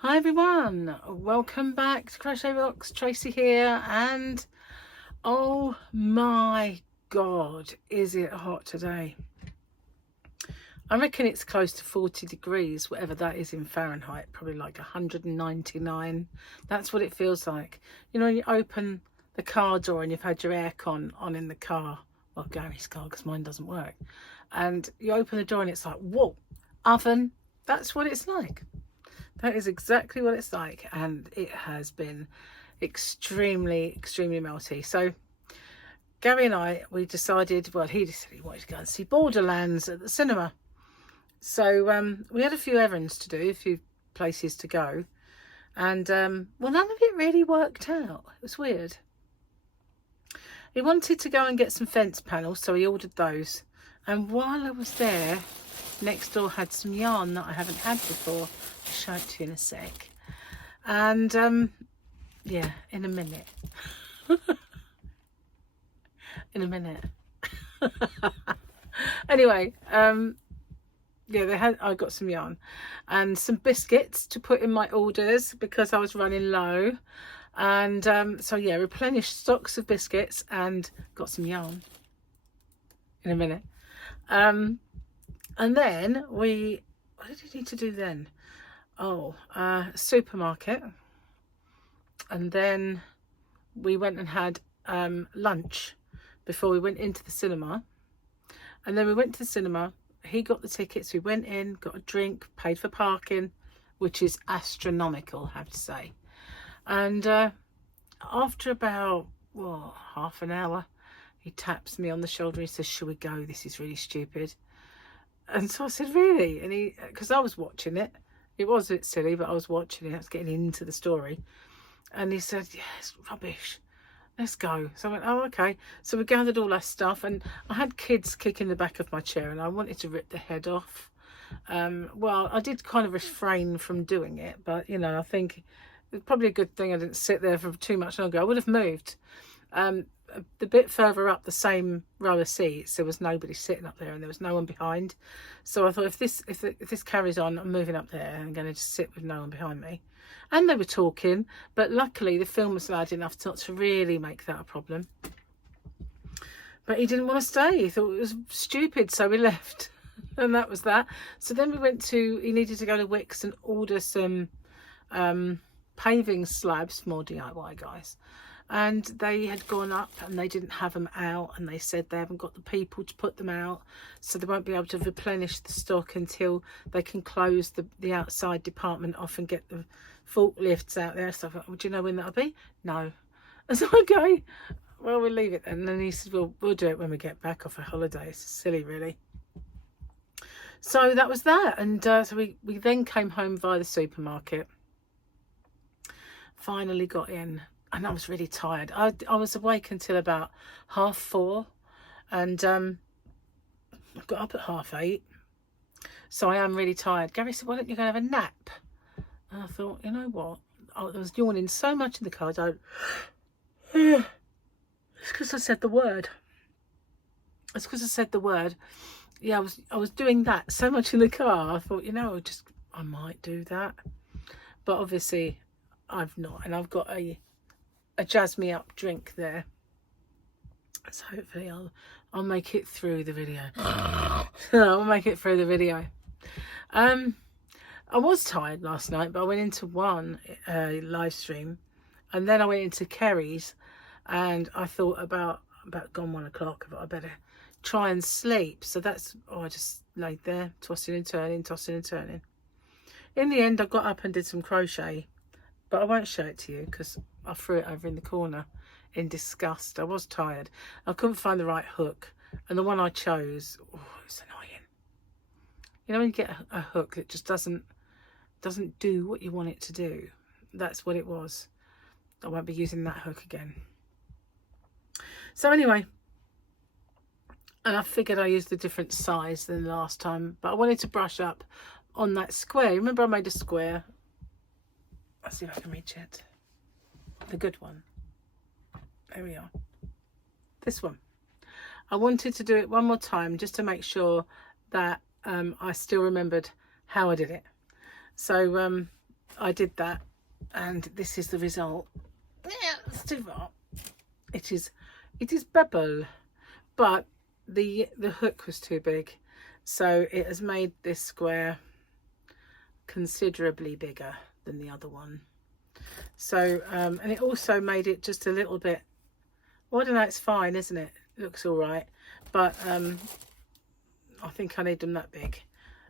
Hi everyone, welcome back to Crochet Rocks. Tracy here, and oh my god, is it hot today. I reckon it's close to 40 degrees, whatever that is in Fahrenheit, probably like 199. That's what it feels like. You know, when you open the car door and you've had your aircon on in the car, well, Gary's car, because mine doesn't work, and you open the door and it's like, whoa, oven. That's what it's like. That is exactly what it's like, and it has been extremely melty. So Gary and I, we decided, well, he decided he wanted to go and see Borderlands at the cinema. So we had a few errands to do, a few places to go, and well, none of it really worked out. It was weird. He wanted to go and get some fence panels, so he ordered those, and while I was there, next door had some yarn that I haven't had before. I'll show it to you in a sec. And yeah, in a minute. In a minute. Anyway, yeah, I got some yarn and some biscuits to put in my orders because I was running low. And so yeah, replenished stocks of biscuits and got some yarn in a minute. And then what did he need to do then? Oh, supermarket. And then we went and had lunch before we went into the cinema. And then we went to the cinema. He got the tickets. We went in, got a drink, paid for parking, which is astronomical, I have to say. And after about half an hour, he taps me on the shoulder. He says, "Shall we go? This is really stupid." And so I said, "Really?" And because I was watching it. It was a bit silly, but I was watching it. I was getting into the story. And he said, "Yeah, it's rubbish. Let's go." So I went, "Oh, okay." So we gathered all our stuff, and I had kids kicking the back of my chair, and I wanted to rip the head off. Well, I did kind of refrain from doing it, but, you know, I think it's probably a good thing I didn't sit there for too much longer. I would have moved. The bit further up the same row of seats, there was nobody sitting up there, and there was no one behind. So I thought, if this carries on, I'm moving up there. I'm going to just sit with no one behind me. And they were talking, but luckily the film was loud enough not to really make that a problem. But he didn't want to stay. He thought it was stupid, so we left. And that was that. So then we went to, he needed to go to Wickes and order some paving slabs, more DIY guys. And they had gone up and they didn't have them out, and they said they haven't got the people to put them out, so they won't be able to replenish the stock until they can close the outside department off and get the forklifts out there. So I thought, "Well, do you know when that'll be?" "No." I said, "Okay, well, we'll leave it then." And then he said, "Well, we'll do it when we get back off a holiday." It's silly, really. So that was that. And so we then came home via the supermarket. Finally got in. And I was really tired. I was awake until about 4:30, and I got up at 8:30. So I am really tired. Gary said, "Why don't you go and have a nap?" And I thought, you know what? I was yawning so much in the car. It's because I said the word. It's because I said the word. Yeah, I was doing that so much in the car. I thought, you know, I might do that. But obviously I've not. And I've got a jazz me up drink there, so hopefully I'll make it through the video. I'll make it through the video. I was tired last night, but I went into one live stream, and then I went into Kerry's, and I thought about gone 1 o'clock, but I better try and sleep. So I just laid there tossing and turning. In the end, I got up and did some crochet, but I won't show it to you because I threw it over in the corner in disgust. I was tired. I couldn't find the right hook, and the one I chose, it's annoying. You know when you get a hook that just doesn't do what you want it to do? That's what it was. I won't be using that hook again. So anyway, and I figured I used a different size than last time, but I wanted to brush up on that square. Remember I made a square? Let's see if I can reach it. The good one. There we are. This one. I wanted to do it one more time just to make sure that I still remembered how I did it. So I did that, and this is the result. Yeah, it's too far. It is bubble, but the hook was too big, so it has made this square considerably bigger than the other one. So and it also made it just a little bit, well, I don't know, it's fine, isn't it? It looks all right, but I think I need them that big.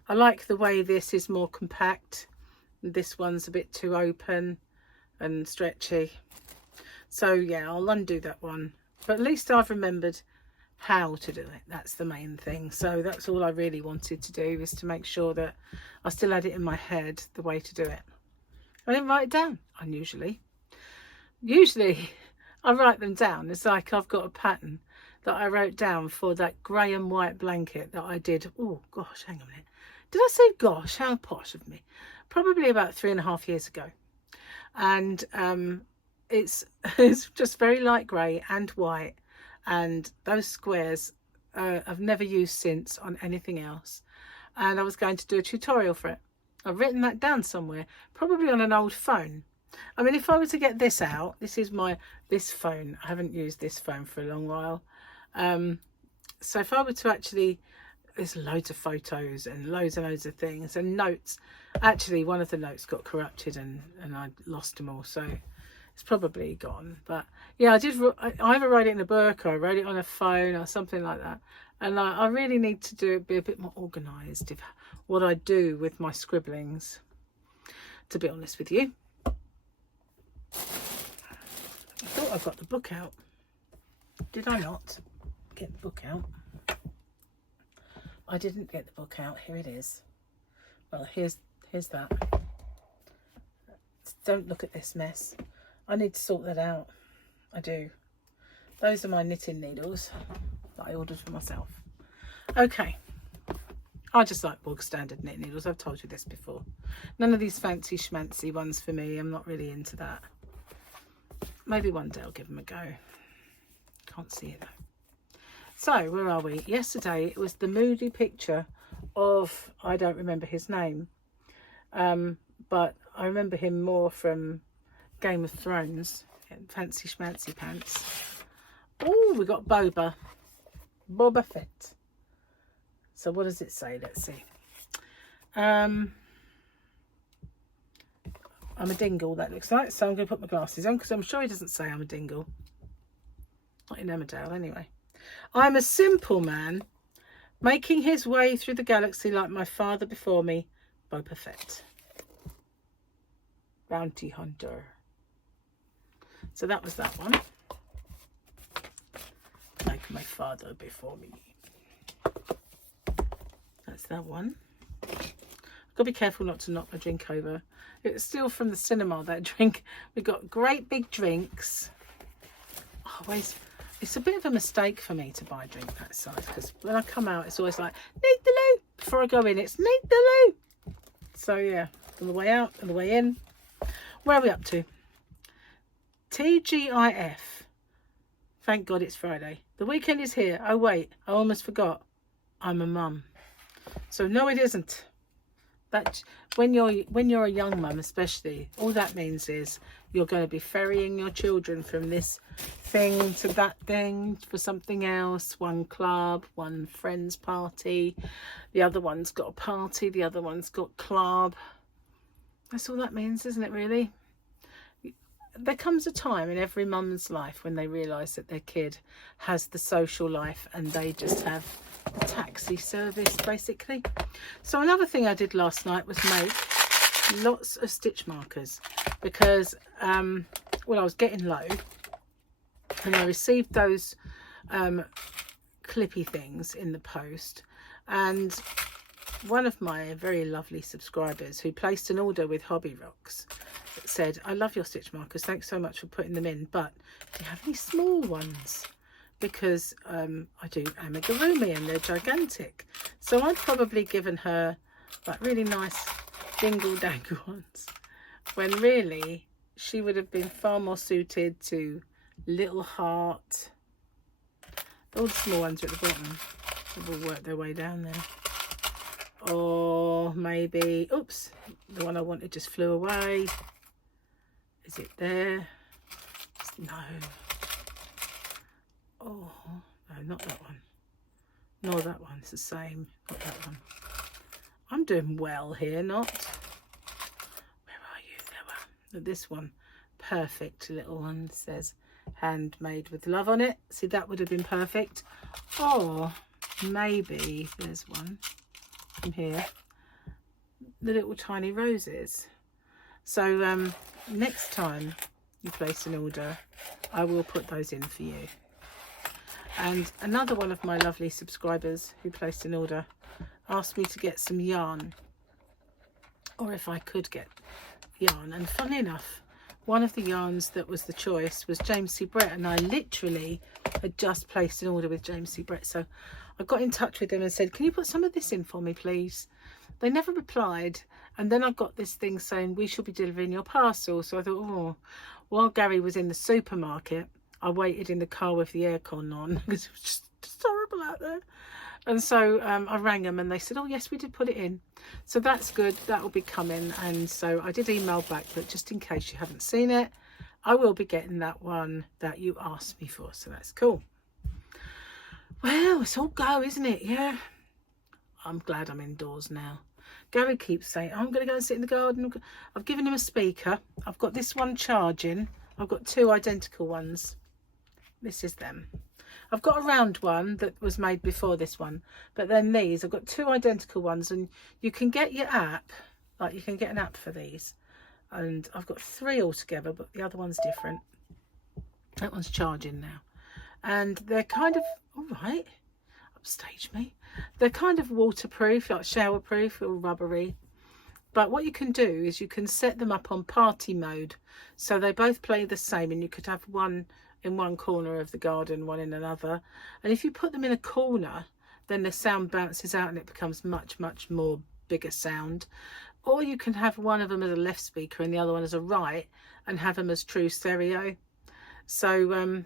I like the way this is more compact. This one's a bit too open and stretchy. So yeah, I'll undo that one, but at least I've remembered how to do it. That's the main thing. So that's all I really wanted to do, is to make sure that I still had it in my head, the way to do it. I didn't write it down. Usually I write them down. It's like I've got a pattern that I wrote down for that grey and white blanket that I did. Oh gosh, hang on a minute. Did I say gosh? How posh of me. Probably about 3.5 years ago. And it's just very light grey and white, and those squares I've never used since on anything else, and I was going to do a tutorial for it. I've written that down somewhere, probably on an old phone. I mean, if I were to get this out, this is this phone. I haven't used this phone for a long while. So if I were to actually, there's loads of photos and loads of things and notes. Actually, one of the notes got corrupted and I lost them all, so it's probably gone. But yeah, I either wrote it in a book or I wrote it on a phone or something like that. And I really need to be a bit more organised if what I do with my scribblings, to be honest with you. I thought I got the book out. Did I not get the book out? I didn't get the book out. Here it is. Well, here's that. Don't look at this mess. I need to sort that out. I do. Those are my knitting needles that I ordered for myself. Okay. I just like bog standard knitting needles. I've told you this before. None of these fancy schmancy ones for me. I'm not really into that. Maybe one day I'll give them a go. Can't see it though. So, where are we? Yesterday it was the moody picture of, I don't remember his name, but I remember him more from Game of Thrones. Fancy schmancy pants. Oh, we got Boba Fett. So what does it say? Let's see. I'm a dingle, that looks like. So I'm going to put my glasses on, because I'm sure he doesn't say I'm a dingle. Not in Emmerdale, anyway. I'm a simple man, making his way through the galaxy like my father before me, Boba Fett. Bounty hunter. So that was that one. Like my father before me. That's that one. I've got to be careful not to knock my drink over. It's still from the cinema, that drink. We've got great big drinks. Always. It's a bit of a mistake for me to buy a drink that size, because when I come out, it's always like, need the loo. Before I go in, it's need the loo. So yeah, on the way out and the way in. Where are we up to? TGIF. Thank God it's Friday. The weekend is here. Oh wait, I almost forgot. I'm a mum. So no, it isn't. That when you're a young mum, especially, all that means is you're going to be ferrying your children from this thing to that thing for something else. One club, one friend's party, the other one's got a party, the other one's got club. That's all that means, isn't it, really? There comes a time in every mum's life when they realise that their kid has the social life and they just have a taxi service, basically. So another thing I did last night was make lots of stitch markers, because well, I was getting low and I received those clippy things in the post, and one of my very lovely subscribers who placed an order with Hobby Rocks said, I love your stitch markers, thanks so much for putting them in, but do you have any small ones? Because I do amigurumi and they're gigantic. So I'd probably given her like really nice dingle dangle ones, when really she would have been far more suited to little heart. All the small ones are at the bottom. They've all worked their way down there. or maybe, oops, the one I wanted just flew away. Is it there? No. Oh, no, not that one. Nor that one. It's the same. Not that one. I'm doing well here, not. Where are you? There. This one. Perfect little one. Says handmade with love on it. See, that would have been perfect. Or maybe there's one from here. The little tiny roses. So next time you place an order, I will put those in for you. And another one of my lovely subscribers who placed an order asked me to get some yarn, or if I could get yarn. And funnily enough, one of the yarns that was the choice was James C. Brett, and I literally had just placed an order with James C. Brett. So I got in touch with them and said, can you put some of this in for me, please? They never replied. And then I got this thing saying, we shall be delivering your parcel. So I thought, oh, while Gary was in the supermarket, I waited in the car with the aircon on because it was just horrible out there. And so I rang them and they said, oh, yes, we did put it in. So that's good. That will be coming. And so I did email back, but just in case you haven't seen it, I will be getting that one that you asked me for. So that's cool. Well, it's all go, isn't it? Yeah. I'm glad I'm indoors now. Gary keeps saying, I'm going to go and sit in the garden. I've given him a speaker. I've got this one charging. I've got two identical ones. This is them. I've got a round one that was made before this one, but then these, I've got two identical ones, and you can get your app, like you can get an app for these, and I've got three altogether, but the other one's different. That one's charging now, and they're kind of, all right, upstage me, they're kind of waterproof, like showerproof or rubbery. But what you can do is you can set them up on party mode, so they both play the same, and you could have one in one corner of the garden, one in another. And if you put them in a corner, then the sound bounces out and it becomes much more bigger sound. Or you can have one of them as a left speaker and the other one as a right, and have them as true stereo. So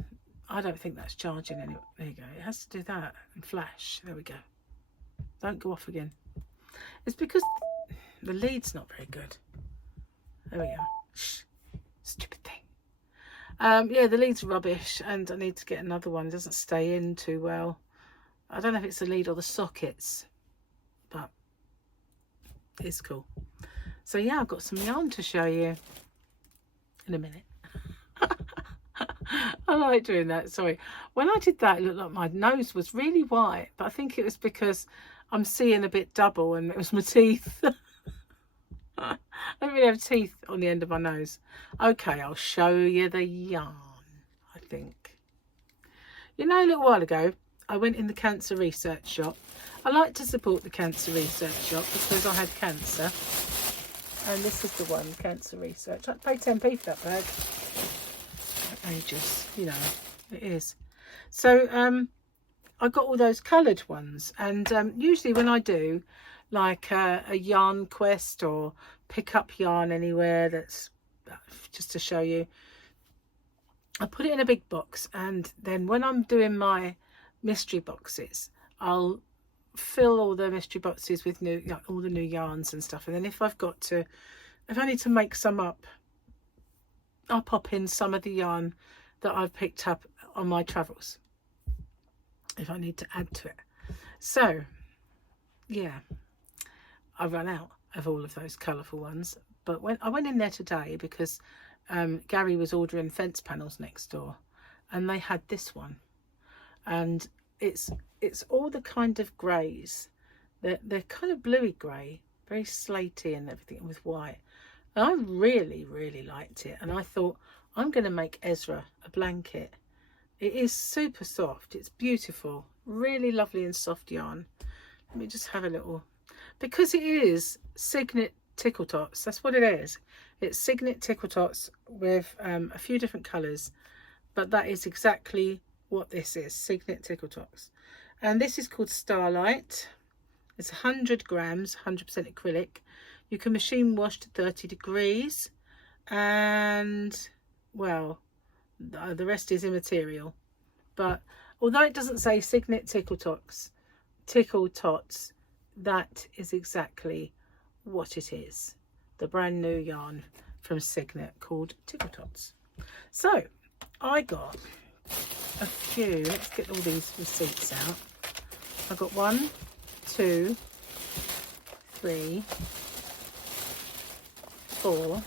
I don't think that's charging anyway. There you go. It has to do that and flash. There we go. Don't go off again. It's because the lead's not very good. There we go. Shh. Stupid thing. Yeah, the lead's rubbish, and I need to get another one. It doesn't stay in too well. I don't know if it's the lead or the sockets, but it's cool. So yeah, I've got some yarn to show you in a minute. I like doing that. Sorry. When I did that, it looked like my nose was really white, but I think it was because I'm seeing a bit double and it was my teeth. I don't really have teeth on the end of my nose. Okay, I'll show you the yarn, I think. You know, a little while ago, I went in the cancer research shop. I like to support the cancer research shop because I had cancer. And this is the one, cancer research. I paid 10p for that bag. Ages, you know, it is. So I got all those coloured ones. And usually when I do, like a yarn quest or pick up yarn anywhere, that's just to show you, I put it in a big box, and then when I'm doing my mystery boxes, I'll fill all the mystery boxes with new, like, all the new yarns and stuff. And then if I need to make some up, I'll pop in some of the yarn that I've picked up on my travels if I need to add to it. So yeah, I run out of all of those colourful ones. But when I went in there today, because Gary was ordering fence panels next door, and they had this one, and it's all the kind of greys. They're kind of bluey grey, very slaty and everything with white. And I really liked it, and I thought, I'm going to make Ezra a blanket. It is super soft. It's beautiful, really lovely and soft yarn. Let me just have a little, because it is Signet Tickle Tots. That's what it is. It's Signet Tickle Tots with a few different colours, but that is exactly what this is, Signet Tickle Tots. And this is called Starlight. It's 100 grams, 100% acrylic. You can machine wash to 30 degrees, and well, the rest is immaterial. But although it doesn't say Signet Tickle Tots, that is exactly what it is. The brand new yarn from Signet called Tickle Tots. So I got a few. Let's get all these receipts out. I got 1, 2, 3, 4,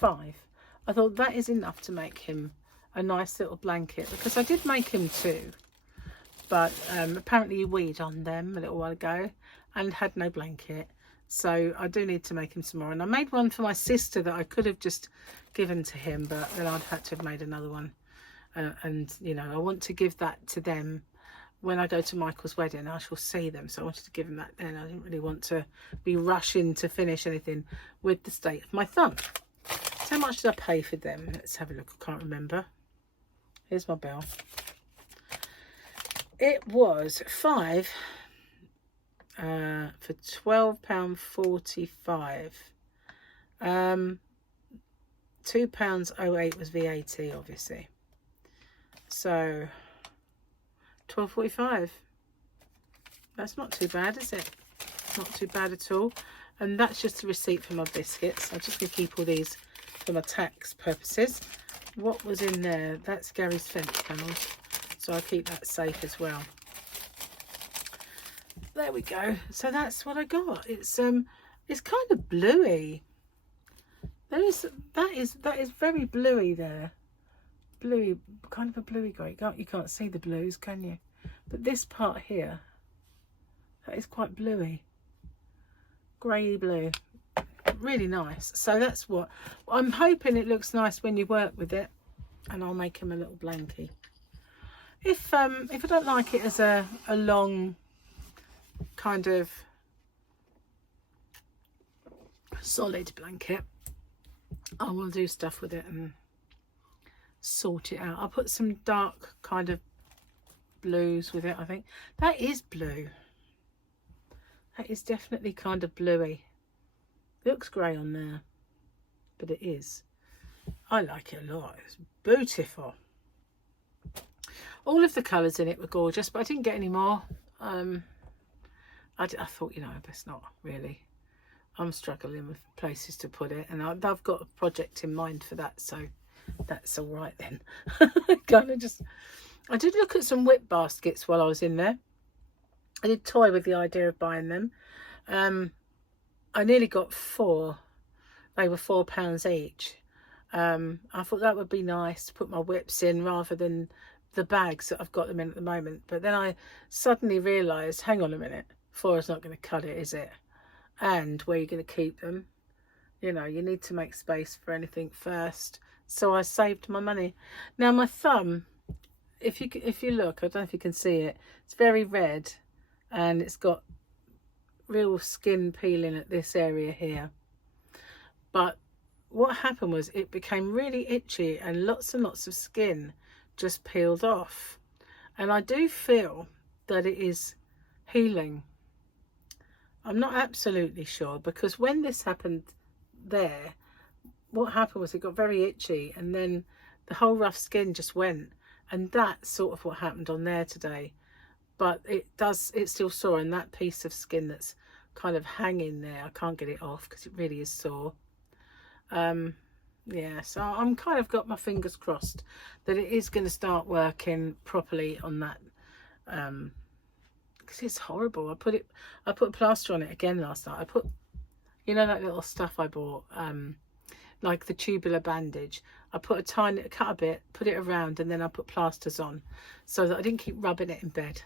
5. I thought that is enough to make him a nice little blanket, because I did make him 2, but apparently you weed on them a little while ago and had no blanket, so I do need to make him some more. And I made one for my sister that I could have just given to him, but then I'd had to have made another one, and you know, I want to give that to them when I go to Michael's wedding. I shall see them, so I wanted to give him that then. I didn't really want to be rushing to finish anything with the state of my thumb. So how much did I pay for them? Let's have a look. I can't remember. Here's my bill. It was 5 for £12.45. £2.08 was VAT, obviously. So £12.45. That's not too bad, is it? Not too bad at all. And that's just a receipt for my biscuits. I'm just going to keep all these for my tax purposes. What was in there? That's Gary's fence panels, so I'll keep that safe as well. There we go. So that's what I got. It's kind of bluey. That is very bluey there. Bluey, kind of a bluey grey. You can't see the blues, can you? But this part here, that is quite bluey. Grey blue. Really nice. So that's what I'm hoping. It looks nice when you work with it, and I'll make him a little blankie. If I don't like it as a long kind of solid blanket, I will do stuff with it and sort it out. I'll put some dark kind of blues with it. I think that is blue. That is definitely kind of bluey. Looks grey on there, but it is. I like it a lot. It's beautiful. All of the colours in it were gorgeous, but I didn't get any more. I thought, you know, best not really. I'm struggling with places to put it, and I've got a project in mind for that, so that's all right then. I did look at some WIP baskets while I was in there. I did toy with the idea of buying them. I nearly got 4. They were £4 each. I thought that would be nice to put my WIPs in rather than the bags that I've got them in at the moment. But then I suddenly realised, hang on a minute, 4 is not going to cut it, is it? And where are you going to keep them? You know, you need to make space for anything first. So I saved my money. Now my thumb, if you look, I don't know if you can see it, it's very red, and it's got real skin peeling at this area here. But what happened was it became really itchy, and lots of skin just peeled off. And I do feel that it is healing. I'm not absolutely sure, because when this happened there, what happened was it got very itchy, and then the whole rough skin just went, and that's sort of what happened on there today. But it's still sore, and that piece of skin that's kind of hanging there, I can't get it off because it really is sore. Yeah, so I'm kind of got my fingers crossed that it is going to start working properly on that, because it's horrible. I put a plaster on it again last night. I put, you know, that little stuff I bought, like the tubular bandage. I cut a bit, put it around, and then I put plasters on so that I didn't keep rubbing it in bed.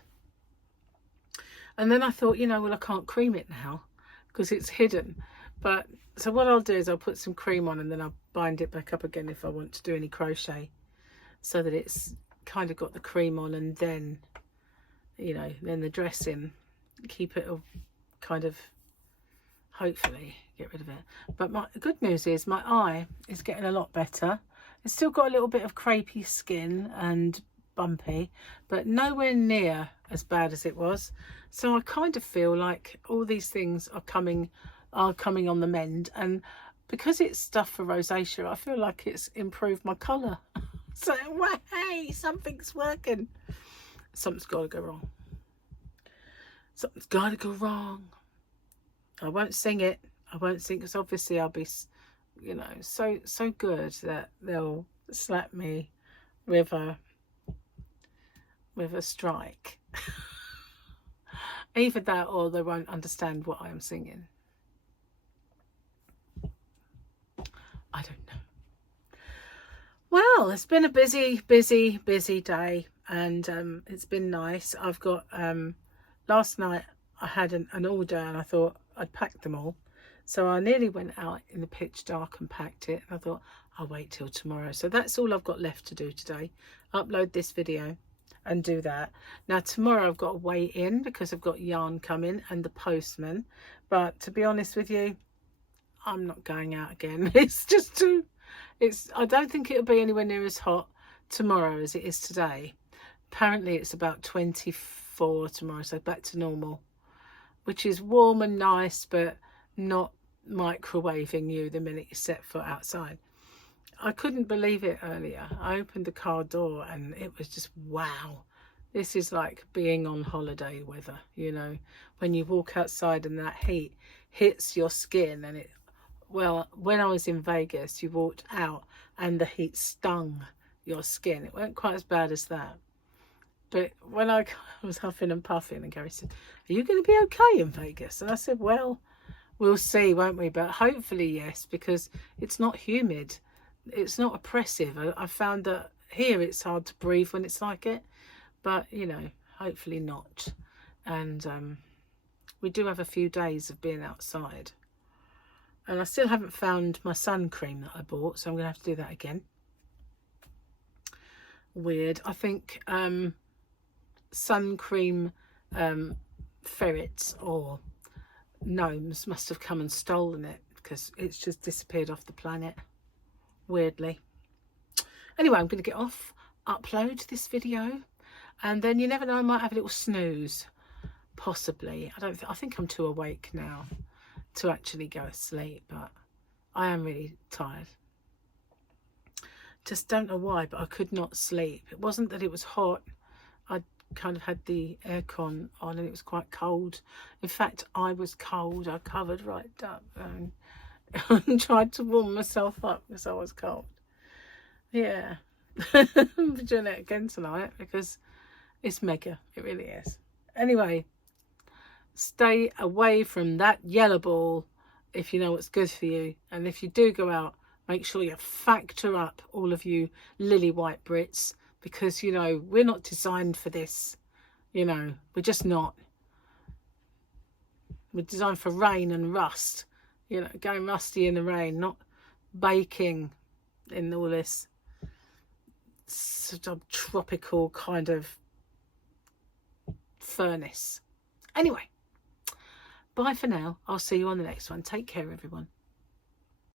And then I thought, you know, well, I can't cream it now because it's hidden. But so what I'll do is I'll put some cream on, and then I'll bind it back up again if I want to do any crochet, so that it's kind of got the cream on, and then, you know, then the dressing, keep it all kind of, hopefully get rid of it. But my good news is my eye is getting a lot better. It's still got a little bit of crepey skin and bumpy, but nowhere near as bad as it was. So I kind of feel like all these things are coming on the mend, and because it's stuff for rosacea, I feel like it's improved my colour. So, well, hey, something's working. Something's got to go wrong. Something's got to go wrong. I won't sing it. I won't sing because obviously I'll be, you know, so good that they'll slap me with a strike. Either that or they won't understand what I'm singing. I don't know. Well, it's been a busy day, and it's been nice. I've got last night I had an order and I thought I'd packed them all, so I nearly went out in the pitch dark and packed it, and I thought I'll wait till tomorrow. So that's all I've got left to do today. Upload this video and do that. Now tomorrow I've got to weigh in because I've got yarn coming and the postman, but to be honest with you, I'm not going out again. It's just too, I don't think it'll be anywhere near as hot tomorrow as it is today. Apparently it's about 24 tomorrow, so back to normal, which is warm and nice, but not microwaving you the minute you set foot outside. I couldn't believe it earlier. I opened the car door and it was just, wow. This is like being on holiday weather, you know, when you walk outside and that heat hits your skin. And well, when I was in Vegas, you walked out and the heat stung your skin. It weren't quite as bad as that. But when I was huffing and puffing, and Gary said, are you going to be okay in Vegas? And I said, well, we'll see, won't we? But hopefully, yes, because it's not humid. It's not oppressive. I found that here it's hard to breathe when it's like it. But, you know, hopefully not. And we do have a few days of being outside. And I still haven't found my sun cream that I bought, so I'm going to have to do that again. Weird. I think sun cream ferrets or gnomes must have come and stolen it because it's just disappeared off the planet. Weirdly. Anyway, I'm going to get off, upload this video, and then you never know, I might have a little snooze. Possibly. I think I'm too awake now to actually go to sleep, but I am really tired. Just don't know why, but I could not sleep. It wasn't that it was hot. I kind of had the aircon on and it was quite cold. In fact, I was cold. I covered right up and tried to warm myself up because I was cold. Yeah. I'm doing it again tonight because it's mega. It really is. Anyway, stay away from that yellow ball if you know what's good for you. And if you do go out, make sure you factor up all of you lily white Brits, because, you know, we're not designed for this. You know, we're just not. We're designed for rain and rust. You know, going rusty in the rain, not baking in all this sort of tropical kind of furnace. Anyway, bye for now. I'll see you on the next one. Take care, everyone.